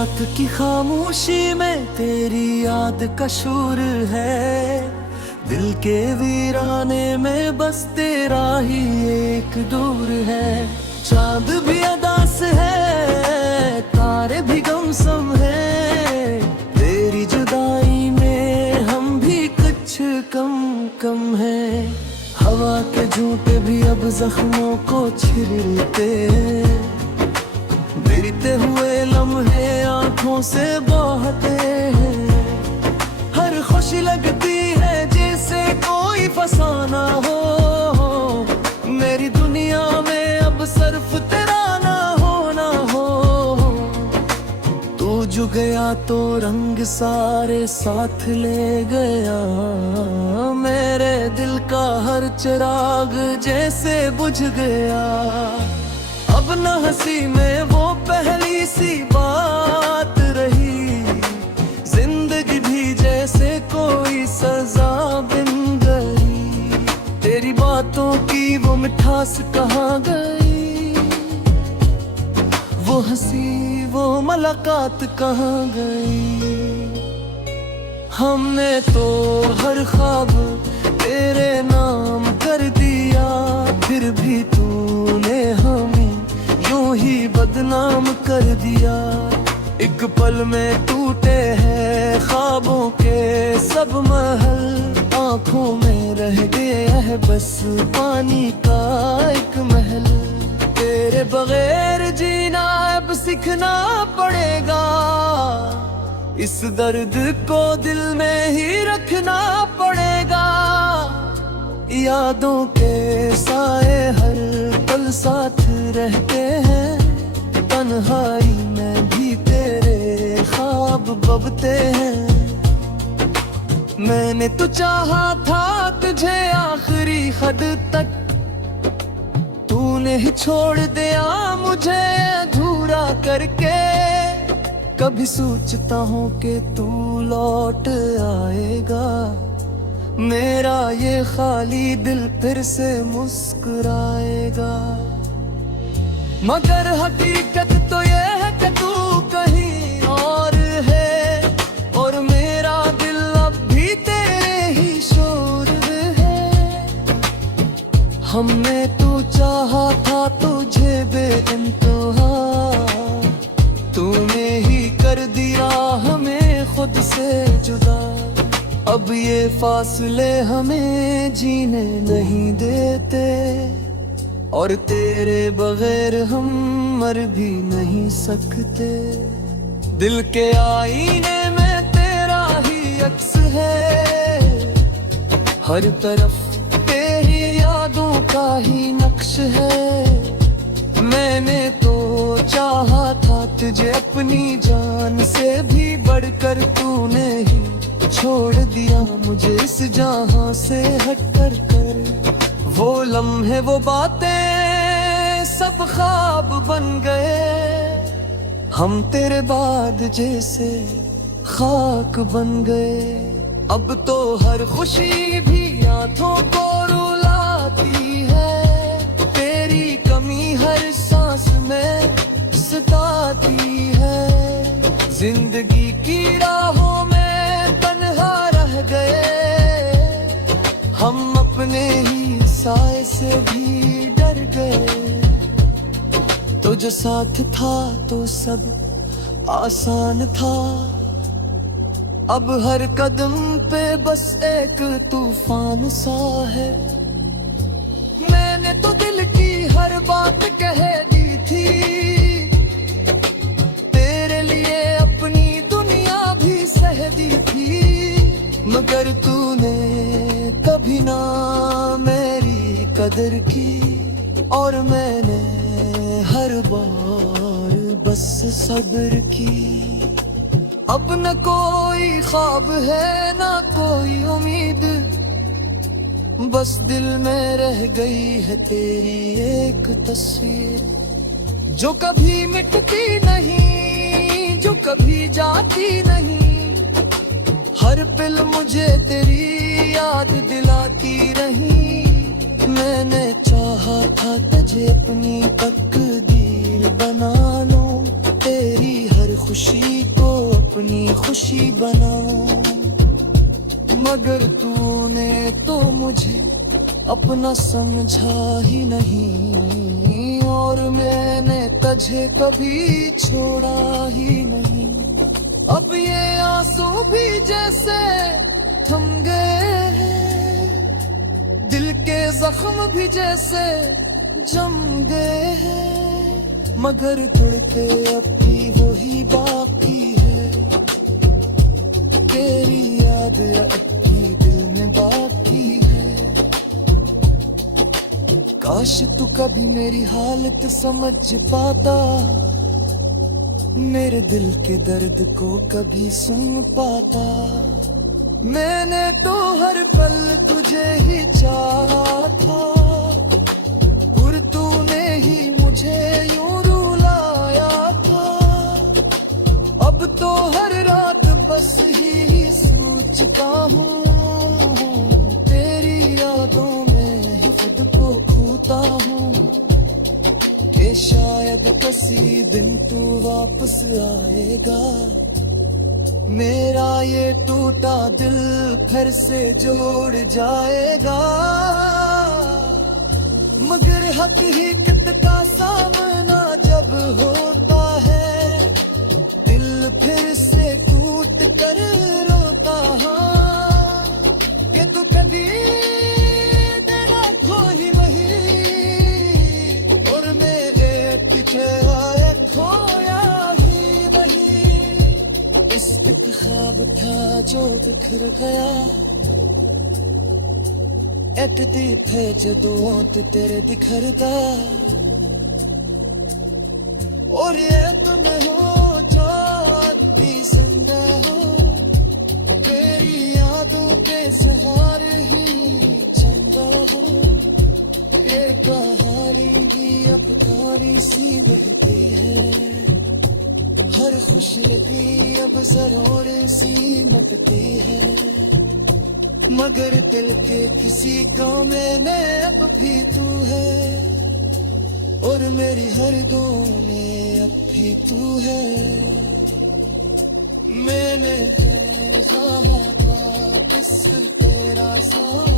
रात की खामोशी में तेरी याद का शोर है। दिल के वीराने में बस तेरा ही एक दूर है। चांद भी अदास है, तारे भी गमसम है। तेरी जुदाई में हम भी कुछ कम कम है। हवा के झूठे भी अब जख्मों को छिलते हैं। गिरते हुए लम्हे आंखों से बहते हैं। हर खुशी लगती है जैसे कोई फसाना हो। मेरी दुनिया में अब सिर्फ तेरा ना हो। तू जो गया तो रंग सारे साथ ले गया। मेरे दिल का हर चिराग जैसे बुझ गया। अब न हंसी में वो पहली सी बात रही। जिंदगी भी जैसे कोई सजा बिन गई। तेरी बातों की वो मिठास कहाँ गई। वो हंसी वो मुलाकात कहाँ गई। हमने तो हर ख्वाब तेरे नाम कर दिया। फिर भी तूने हमें यूं ही बदनाम कर दिया। एक पल में टूटे हैं ख्वाबों के सब महल। आंखों में रह गया है बस पानी का एक महल। तेरे बगैर जीना अब सीखना पड़ेगा। इस दर्द को दिल में ही रखना पड़ेगा। यादों के साए हर पल साथ रहते हैं। तन्हाई में भी तेरे ख्वाब बबते हैं। मैंने तो चाहा था तुझे आखिरी हद तक। तूने ही छोड़ दिया मुझे अधूरा करके। कभी सोचता हूँ कि तू लौट आएगा। मेरा ये खाली दिल फिर से मुस्कुराएगा। मगर हकीकत तो ये है कि तू कहीं और है। और मेरा दिल अब भी तेरे ही शोर है। हमने तो चाहा था तुझे बेइंतहा। तूने ही कर दिया हमें खुद से जुदा। अब ये फासले हमें जीने नहीं देते। और तेरे बगैर हम मर भी नहीं सकते। दिल के आईने में तेरा ही अक्स है। हर तरफ तेरी यादों का ही नक्श है। मैंने तो चाहा था तुझे अपनी जान से भी बढ़कर। तूने ही छोड़ दिया मुझे इस जहां से हटकर कर। वो लम्हे वो बातें सब ख्वाब बन गए। हम तेरे बाद जैसे खाक बन गए। अब तो हर खुशी भी आंखों को रुलाती है। तेरी कमी हर सांस में सताती है। जिंदगी की राहों में तन्हा रह गए। हम अपने ही साए से भी डर गए। तो जो साथ था तो सब आसान था। अब हर कदम पे बस एक तूफान सा है। मैंने तो दिल की हर बात कह दी थी। तेरे लिए अपनी दुनिया भी सह दी थी। मगर तूने कभी ना मेरी कदर की। और मैंने हर बार बस सब्र की। अब न कोई ख्वाब है ना कोई उम्मीद। बस दिल में रह गई है तेरी एक तस्वीर। जो कभी मिटती नहीं, जो कभी जाती नहीं। हर पल मुझे तेरी याद दिलाती रही। मैंने चाहा था तुझे अपनी तकदीर बना लूं। तेरी हर खुशी को अपनी खुशी बनाऊं, मगर तूने तो मुझे अपना समझा ही नहीं, और मैंने तुझे कभी छोड़ा ही नहीं। अब ये आंसू भी जैसे थम गए हैं, दिल के जख्म भी जैसे जम गए हैं, मगर तुड़के अब भी वही बाकी है, तेरी याद अब भी दिल में बाकी है। काश तू कभी मेरी हालत समझ पाता, मेरे दिल के दर्द को कभी सुन पाता। मैंने तो हर पल तुझे ही चाहा था, और तूने ही मुझे यूं रुलाया था। अब तो हर रात बस ही सोचता हूँ, तेरी यादों में ही खुद को खोता हूँ, कि शायद किसी दिन तू वापस आएगा, मेरा ये टूटा दिल फिर से जोड़ जाएगा। मगर हकीकत का सामना जब होता है, दिल फिर से टूट कर रोता है, कि तू कभी देना खो ही वही, और मेरे पीछे आए खोया ही वही। इश्क ख्वाब था जो बिखर गया, एटती थे जदों ते तेरे दिखरदा, और ये तुम हो जो भी जिंदा हो, तेरी यादों के सहारे ही चंगा हो। ये कहानी भी अफगानी सी बहती है, हर खुश लगी अब जरूर सी मटती है, मगर दिल के किसी कोने में अब भी तू है, और मेरी हर दुआ में अब भी तू है। मैंने है चाहा था इस तेरा साथ,